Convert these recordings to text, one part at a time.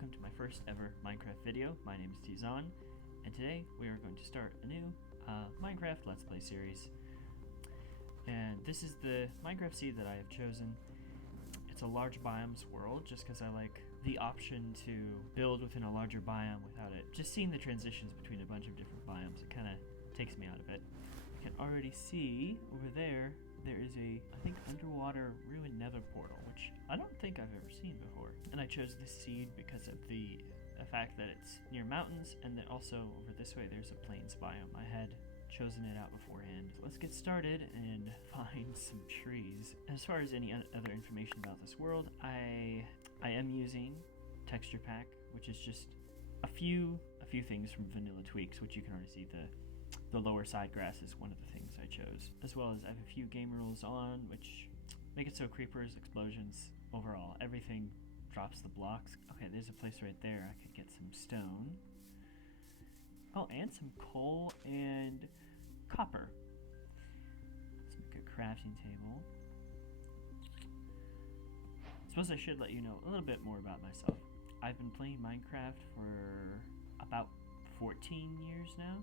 welcome to my first ever Minecraft video. My name is Tizon, and today we are going to start a new Minecraft Let's Play series. And this is the Minecraft seed that I have chosen. It's a large biomes world, just because I like the option to build within a larger biome without it. Just seeing the transitions between a bunch of different biomes, it kind of takes me out of it. You can already see over there, there is a, I think, underwater ruined nether portal, which I don't think I've ever seen before. And I chose this seed because of the fact that it's near mountains, and then also over this way there's a plains biome. I had chosen it out beforehand. Let's get started and find some trees. As far as any other information about this world, I am using texture pack, which is just a few things from vanilla tweaks, which you can already see. The lower side grass is one of the things I chose, as well as I have a few game rules on, which make it so creepers, explosions, overall, everything drops the blocks. Okay, there's a place right there. I could get some stone. Oh, and some coal and copper. Let's make a crafting table. I suppose I should let you know a little bit more about myself. I've been playing Minecraft for about 14 years now.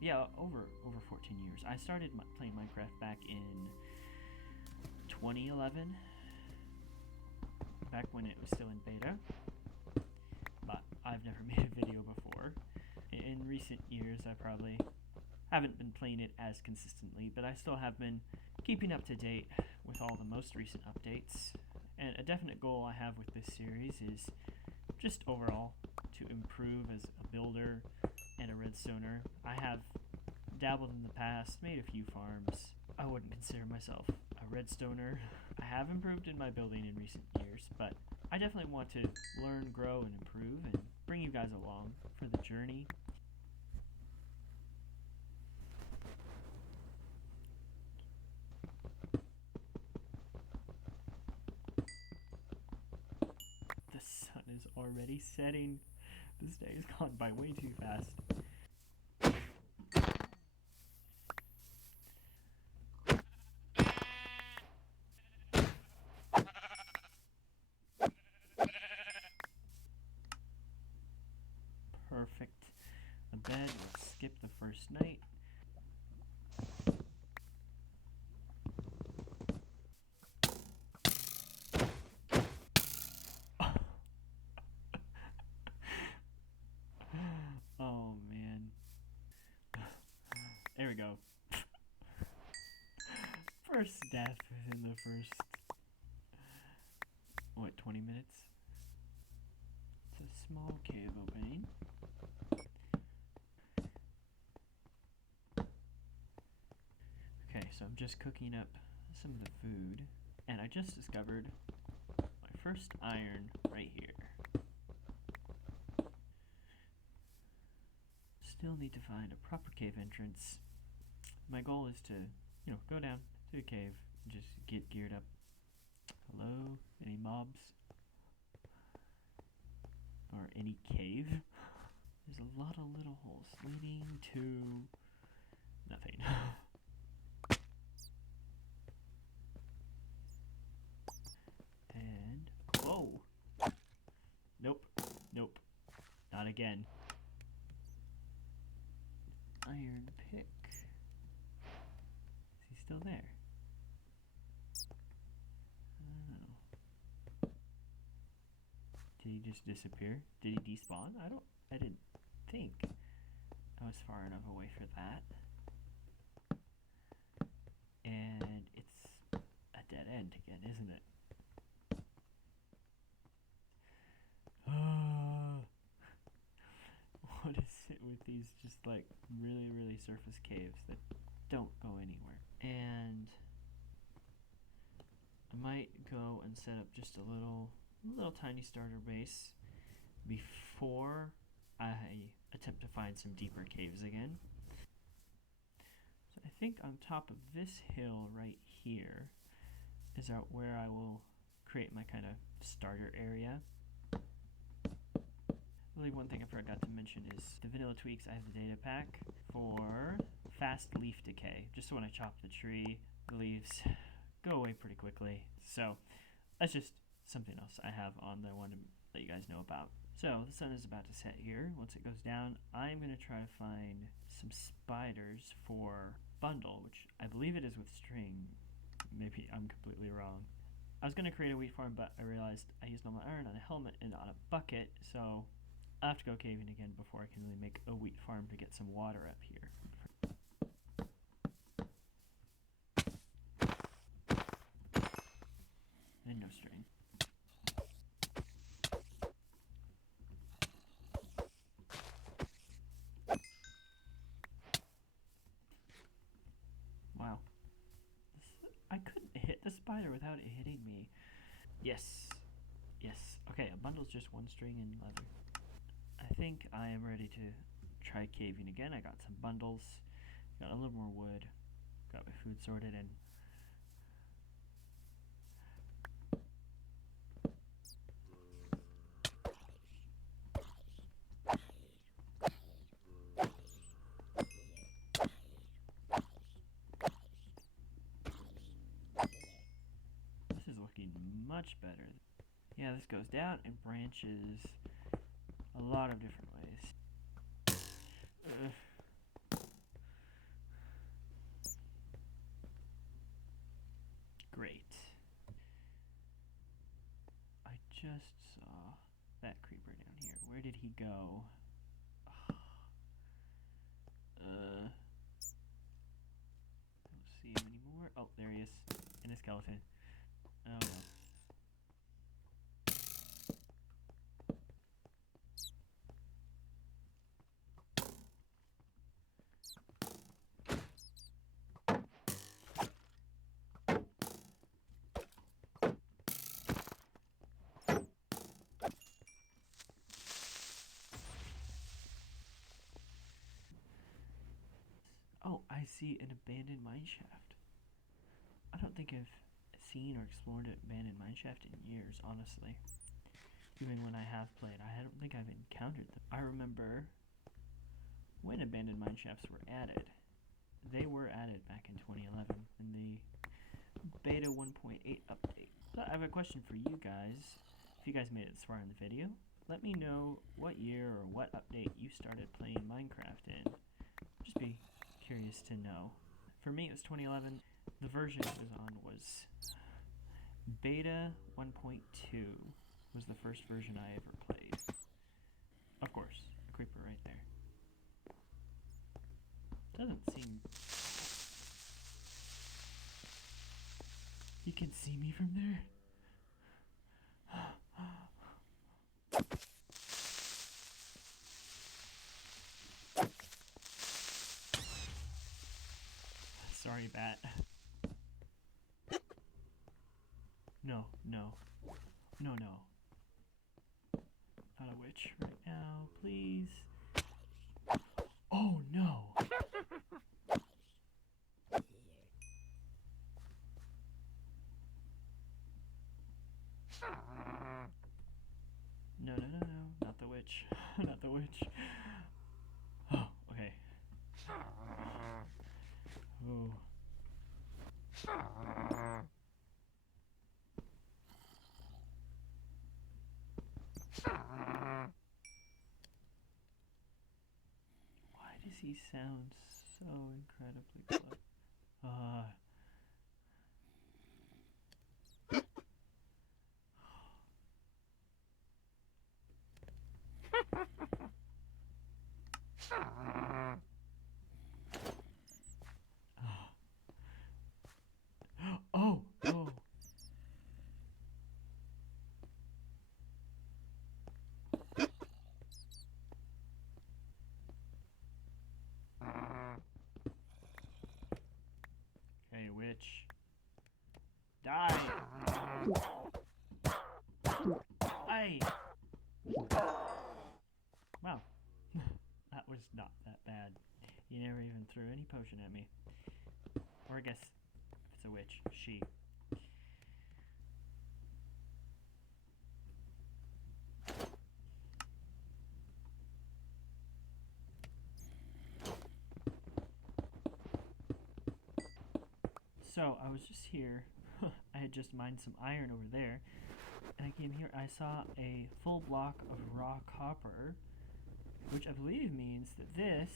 Yeah, over 14 years. I started playing Minecraft back in 2011, back when it was still in beta, but I've never made a video before. In recent years, I probably haven't been playing it as consistently, but I still have been keeping up to date with all the most recent updates. And a definite goal I have with this series is just overall to improve as a builder and a redstoner. I have dabbled in the past, made a few farms. I wouldn't consider myself a redstoner. I have improved in my building in recent years, but I definitely want to learn, grow, and improve, and bring you guys along for the journey. The sun is already setting. This day has gone by way too fast. Perfect. The bed, let's skip the first night. Oh man. There we go. First death within the first, what, 20 minutes? It's a small cave opening. Okay, so I'm just cooking up some of the food, and I just discovered my first iron right here. Still need to find a proper cave entrance. My goal is to, go down to a cave and just get geared up. Hello? Any mobs? Or any cave? There's a lot of little holes leading to nothing. And, whoa! Nope, not again. Iron pick. Is he still there? I don't know. Did he just disappear? Did he despawn? I didn't think I was far enough away for that. And it's a dead end again, isn't it? What is it with these just like really surface caves that don't go anywhere? And I might go and set up just a little tiny starter base before I attempt to find some deeper caves again. So I think on top of this hill right here is where I will create my kind of starter area. Really, one thing I forgot to mention is the vanilla tweaks. I have the data pack for fast leaf decay. Just so when I chop the tree, the leaves go away pretty quickly. So that's just something else I have on that I want to let you guys know about. So the sun is about to set here. Once it goes down, I'm going to try to find some spiders for bundle, which I believe it is with string. Maybe I'm completely wrong. I was going to create a wheat farm, but I realized I used all my iron on a helmet and on a bucket, so I have to go caving again before I can really make a wheat farm to get some water up here. And no string. Wow. I couldn't hit the spider without it hitting me. Yes. Yes. Okay, a bundle's just one string and leather. I think I am ready to try caving again. I got some bundles, got a little more wood, got my food sorted, and this is looking much better. Yeah, this goes down and branches a lot of different ways. Great. I just saw that creeper down here. Where did he go? I don't see him anymore. Oh, there he is. In a skeleton. Oh well. Oh, I see an abandoned mineshaft. I don't think I've seen or explored an abandoned mineshaft in years, honestly. Even when I have played, I don't think I've encountered them. I remember when abandoned mineshafts were added. They were added back in 2011 in the beta 1.8 update. So I have a question for you guys. If you guys made it this far in the video, let me know what year or what update you started playing Minecraft in. Just be curious to know. For me, it was 2011. The version it was on was beta 1.2 was the first version I ever played. Of course, a creeper right there. Doesn't seem... You can see me from there? Sorry, bat. No, no. No, no. Not a witch right now, please. Oh, no. No, no, no, no. Not the witch. Not the witch. Oh, okay. Oh. Why does he sound so incredibly close? Oh, oh. Okay, witch. Die! Aye! Wow. That was not that bad. He never even threw any potion at me. Or I guess, if it's a witch, she. So, I was just here. I had just mined some iron over there. and I came here, I saw a full block of raw copper, which I believe means that this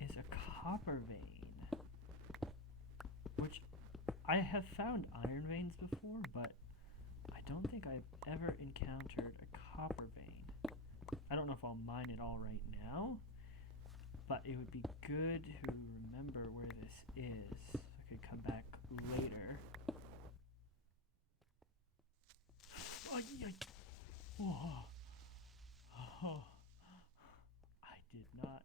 is a copper vein, which I have found iron veins before, but I don't think I've ever encountered a copper vein. I don't know if I'll mine it all right now, but it would be good to remember where this is so I could come back later. Oh, oh, I did not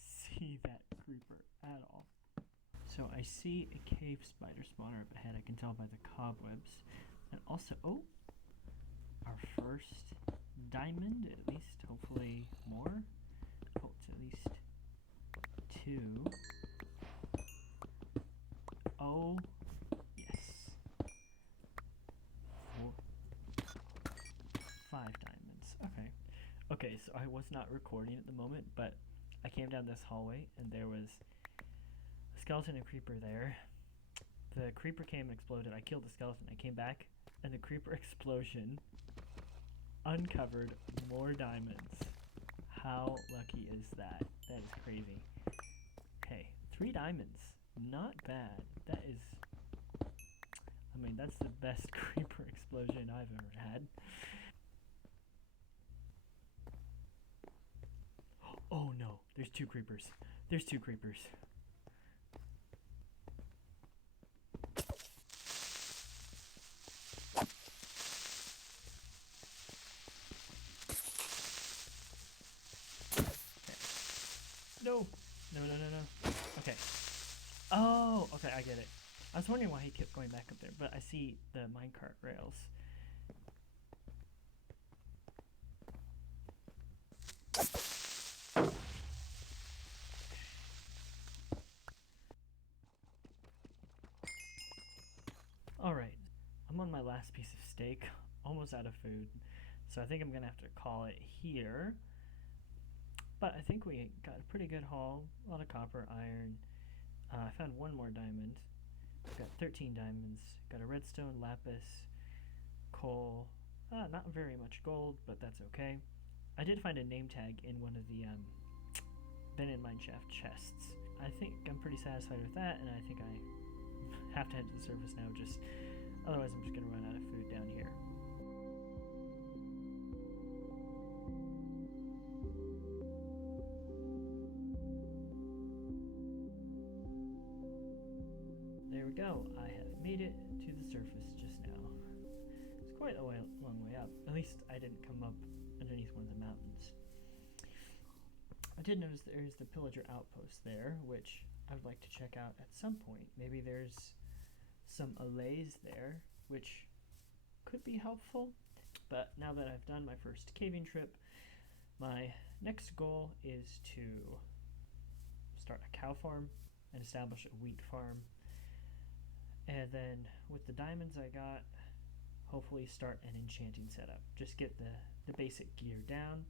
see that creeper at all. So I see a cave spider spawner up ahead. I can tell by the cobwebs. And also, oh, our first diamond, at least, hopefully more. Oh, it's at least 2. Oh, yes. 4, 5 diamonds. Okay. Okay, so I was not recording at the moment, but I came down this hallway and there was a skeleton and creeper there. The creeper came and exploded. I killed the skeleton. I came back and the creeper explosion uncovered more diamonds. How lucky is that? That is crazy. Okay, 3 diamonds. Not bad. That is, I mean, that's the best creeper explosion I've ever had. Oh no, there's 2 creepers. There's 2 creepers. No. No, no, no, no. Okay. Oh, okay, I get it. I was wondering why he kept going back up there, but I see the minecart rails. Alright, I'm on my last piece of steak, almost out of food, so I think I'm gonna have to call it here. But I think we got a pretty good haul. A lot of copper, iron. I found 1 more diamond. Got 13 diamonds. Got a redstone, lapis, coal. Not very much gold, but that's okay. I did find a name tag in one of the Ben and Mineshaft chests. I think I'm pretty satisfied with that, and I think I have to head to the surface now. Otherwise, I'm just gonna run out of food down here. There we go. I have made it to the surface just now. It's quite a long way up. At least I didn't come up underneath one of the mountains. I did notice there is the pillager outpost there, which I would like to check out at some point. Maybe there's some allays there, which could be helpful. But now that I've done my first caving trip, my next goal is to start a cow farm and establish a wheat farm. And then with the diamonds I got, hopefully start an enchanting setup. Just get the basic gear down,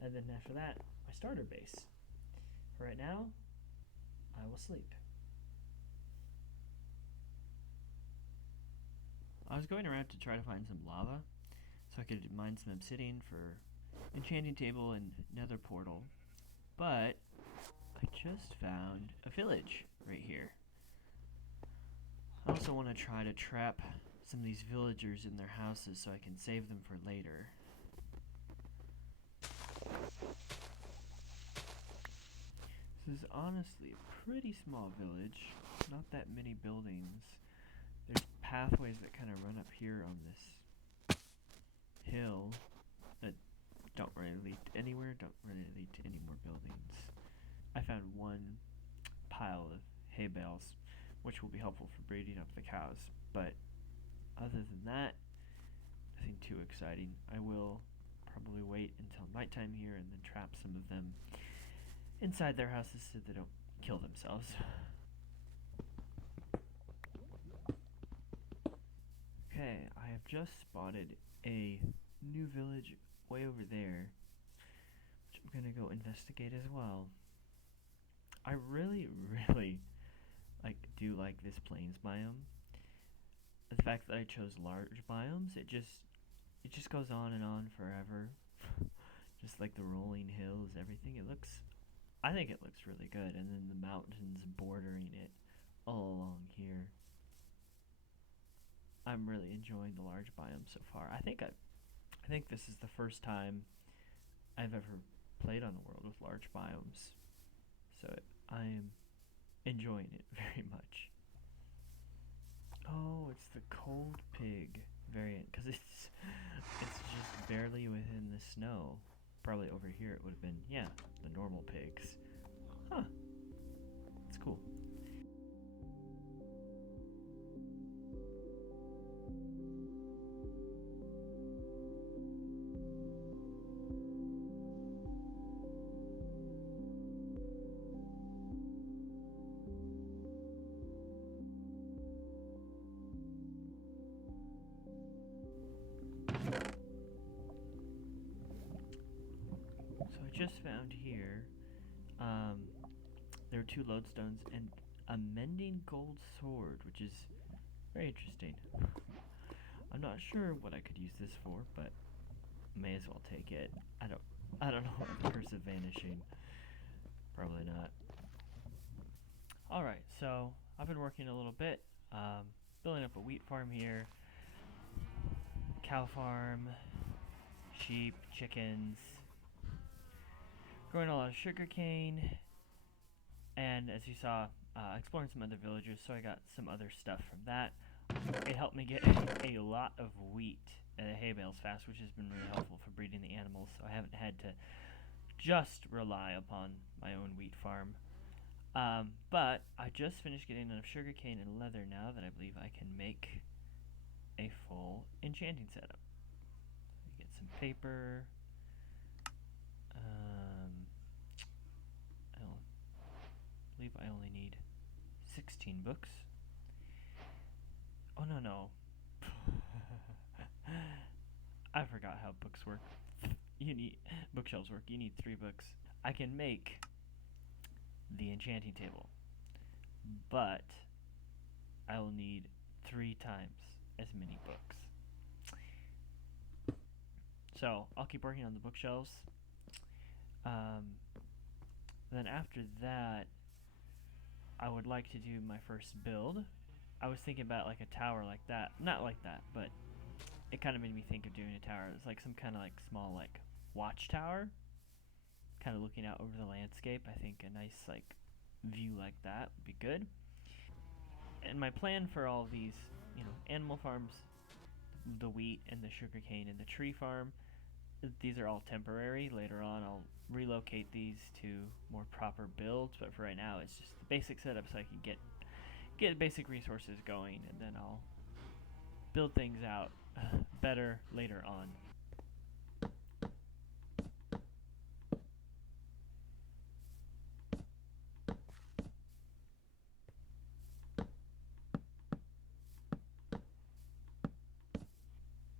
and then after that, my starter base. For right now, I will sleep. I was going around to try to find some lava so I could mine some obsidian for enchanting table and nether portal, but I just found a village right here. I also want to try to trap some of these villagers in their houses so I can save them for later. This is honestly a pretty small village, not that many buildings. There's pathways that kind of run up here on this hill that don't really lead to anywhere, don't really lead to any more buildings. I found 1 pile of hay bales, which will be helpful for breeding up the cows, but other than that, nothing too exciting. I will probably wait until nighttime here and then trap some of them inside their houses so they don't kill themselves. Okay, I have just spotted a new village way over there, which I'm gonna go investigate as well. I really do like this plains biome. the fact that I chose large biomes, it just goes on and on forever. Just like the rolling hills, everything. I think it looks really good, and then the mountains bordering it all along here. I'm really enjoying the large biome so far. I think this is the first time I've ever played on a world with large biomes, so I am enjoying it very much. Oh, it's the cold pig variant because it's just barely within the snow. Probably over here it would have been, yeah, the normal pigs. Huh, it's cool. So I just found here, um, there are two lodestones and a mending gold sword, which is very interesting. I'm not sure what I could use this for, but may as well take it. I don't know what curse of vanishing. Probably not. All right, so I've been working a little bit, building up a wheat farm here, cow farm, sheep, chickens, growing a lot of sugar cane, and as you saw, exploring some other villages. So I got some other stuff from that. It helped me get a lot of wheat at hay bales fast, which has been really helpful for breeding the animals. So I haven't had to just rely upon my own wheat farm. But I just finished getting enough sugarcane and leather now that I believe I can make a full enchanting setup. Get some paper. I believe I only need 16 books. Oh, no, no. I forgot how books work. You need bookshelves work. You need 3 books. I can make the enchanting table, but I will need 3 times as many books. So I'll keep working on the bookshelves. Um, then after that, I would like to do my first build. I was thinking about like a tower like that, not like that, but it kind of made me think of doing a tower. It's like some kind of like small like watchtower, kind of looking out over the landscape. I think a nice like view like that would be good. And my plan for all these, animal farms, the wheat and the sugarcane and the tree farm, these are all temporary. Later on, I'll relocate these to more proper builds, but for right now, it's just the basic setup so I can get basic resources going, and then I'll build things out better later on.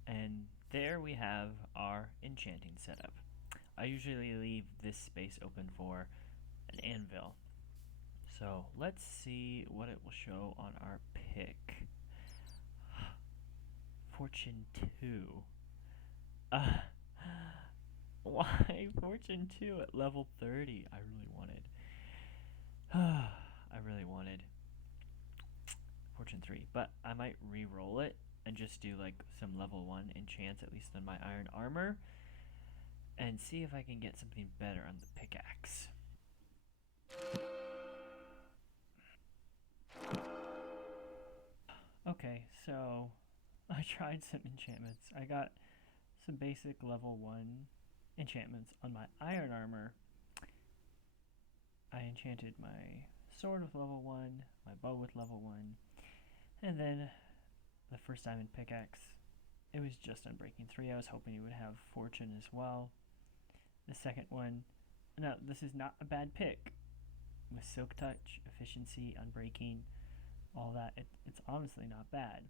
And there we have our enchanting setup. I usually leave this space open for an anvil. So let's see what it will show on our pick. Fortune 2. Uh, why Fortune 2 at level 30? I really wanted. I really wanted Fortune 3, but I might re-roll it and just do like some level 1 enchants, at least on my iron armor, and see if I can get something better on the pickaxe. Okay, so I tried some enchantments. I got some basic level 1 enchantments on my iron armor. I enchanted my sword with level 1, my bow with level 1, and then the first diamond pickaxe, it was just Unbreaking 3. I was hoping it would have Fortune as well. The second one, no, this is not a bad pick. With Silk Touch, Efficiency, Unbreaking, all that, it's honestly not bad.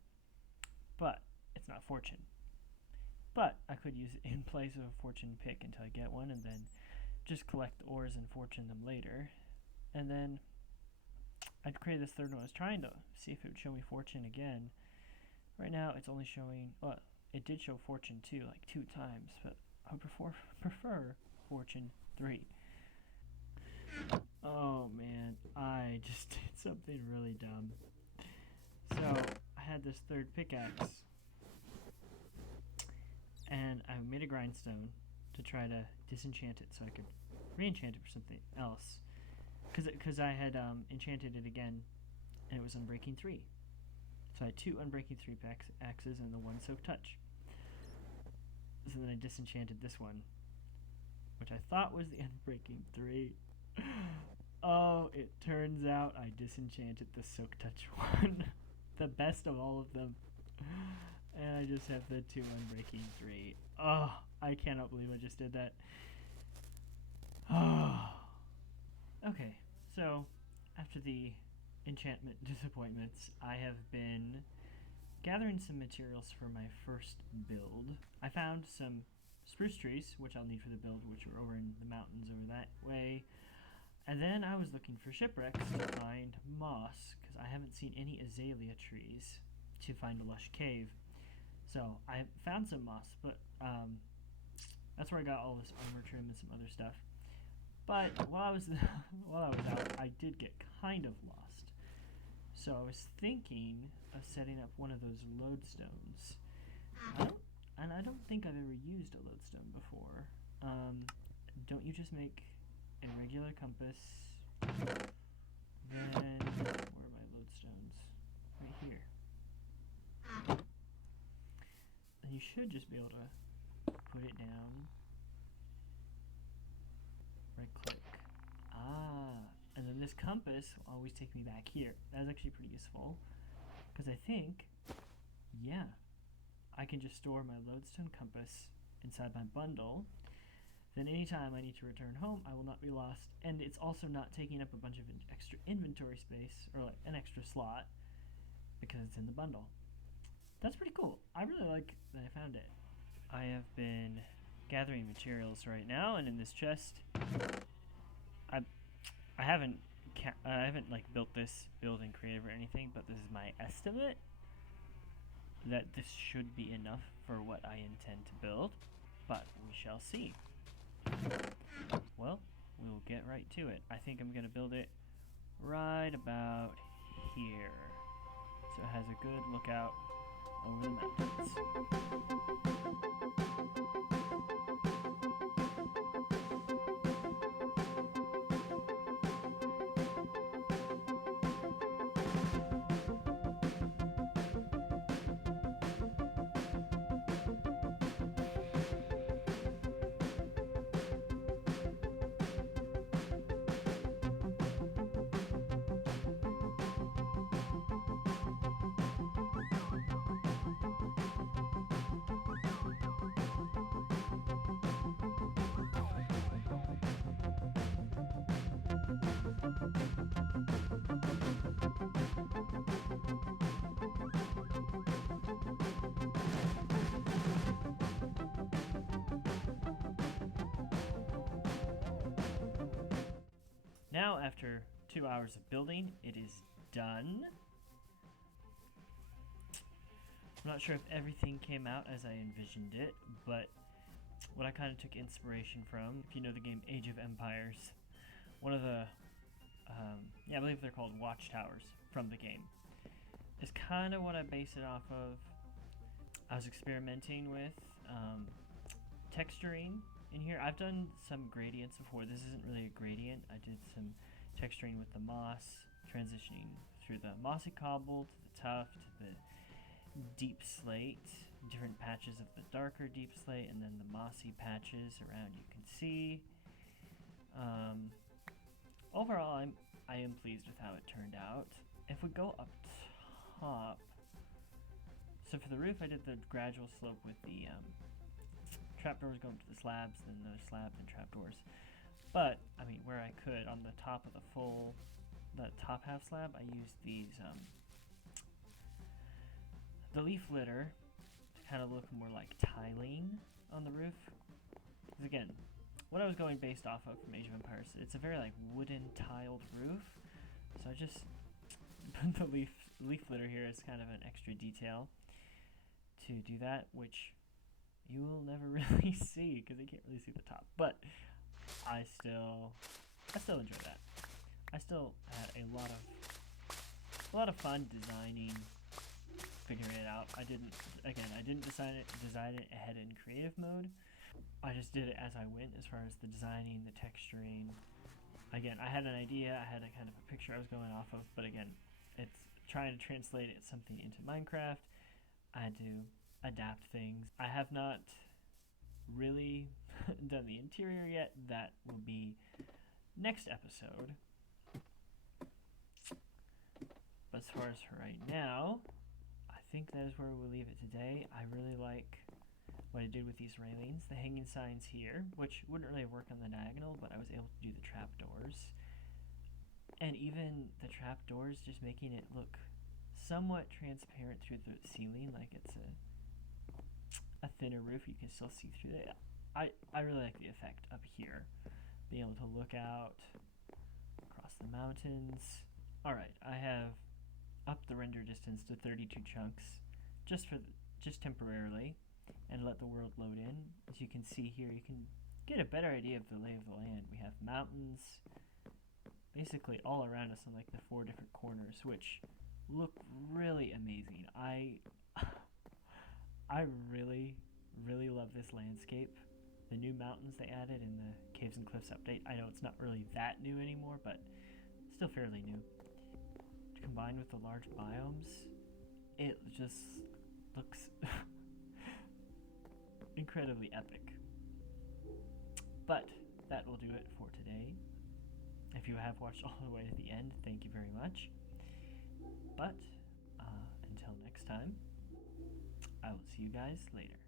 But it's not Fortune. But I could use it in place of a Fortune pick until I get one, and then just collect ores and Fortune them later. And then I'd create this third one. I was trying to see if it would show me Fortune again. Right now it's only showing, well, it did show fortune 2 like 2 times, but I would prefer fortune 3. Oh man, I just did something really dumb. So I had this third pickaxe, and I made a grindstone to try to disenchant it so I could re-enchant it for something else. Because I had enchanted it again, and it was Unbreaking 3. So I had 2 Unbreaking 3 axes and the 1 Soak Touch. So then I disenchanted this one, which I thought was the Unbreaking 3. Oh, it turns out I disenchanted the Soak Touch one. The best of all of them. And I just have the 2 Unbreaking 3. Oh, I cannot believe I just did that. Oh. Okay, so after the enchantment disappointments, I have been gathering some materials for my first build. I found some spruce trees, which I'll need for the build, which are over in the mountains over that way. And then I was looking for shipwrecks to find moss, because I haven't seen any azalea trees to find a lush cave. So I found some moss, but that's where I got all this armor trim and some other stuff. But while I was out, I did get kind of lost. So I was thinking of setting up one of those lodestones. And I don't think I've ever used a lodestone before. Don't you just make a regular compass? Then where are my lodestones? Right here. And you should just be able to put it down. Right click. And then this compass will always take me back here. That is actually pretty useful, because I think, yeah, I can just store my lodestone compass inside my bundle. Then anytime I need to return home, I will not be lost, and it's also not taking up a bunch of extra inventory space, or like an extra slot, because it's in the bundle. That's pretty cool. I really like that I found it. I have been gathering materials right now, and in this chest, I haven't like built this build in creative or anything, but this is my estimate that this should be enough for what I intend to build, but we shall see. Well, we will get right to it. I think I'm gonna build it right about here, so it has a good lookout over the mountains. Now, after 2 hours of building, it is done. I'm not sure if everything came out as I envisioned it, but what I kind of took inspiration from, if you know the game Age of Empires, one of the, I believe they're called watchtowers from the game, is kind of what I base it off of. I was experimenting with texturing in here. I've done some gradients before. This isn't really a gradient. I did some texturing with the moss, transitioning through the mossy cobble to the tough to the deep slate, different patches of the darker deep slate, and then the mossy patches around you can see. Overall, I am pleased with how it turned out. If we go up top, so for the roof I did the gradual slope with the trapdoors going to the slabs, then the slab and trapdoors. But, I mean, where I could, on the top of the top half slab, I used these, the leaf litter to kind of look more like tiling on the roof. Because again, what I was going based off of from Age of Empires, it's a very like wooden tiled roof. So I just put the leaf litter here as kind of an extra detail. to do that, which you will never really see because you can't really see the top. But I still enjoy that. I still had a lot of fun designing, figuring it out. I didn't design it ahead in creative mode. I just did it as I went, as far as the designing, the texturing. Again, I had an idea, I had a kind of a picture I was going off of, but again, it's trying to translate something into Minecraft. I had to adapt things. I have not really done the interior yet. That will be next episode. But as far as for right now, I think that is where we'll leave it today. I really like what I did with these railings, the hanging signs here, which wouldn't really work on the diagonal, but I was able to do the trapdoors. And even the trapdoors, just making it look somewhat transparent through the ceiling, like it's a thinner roof, you can still see through it. I really like the effect up here, being able to look out across the mountains. Alright, I have upped the render distance to 32 chunks, just temporarily, and let the world load in. As you can see here, you can get a better idea of the lay of the land. We have mountains basically all around us in like the 4 different corners, which look really amazing. I really love this landscape. The new mountains they added in the Caves and Cliffs update. I know it's not really that new anymore, but still fairly new. Combined with the large biomes, it just looks incredibly epic. But that will do it for today. If you have watched all the way to the end, thank you very much. But until next time, I will see you guys later.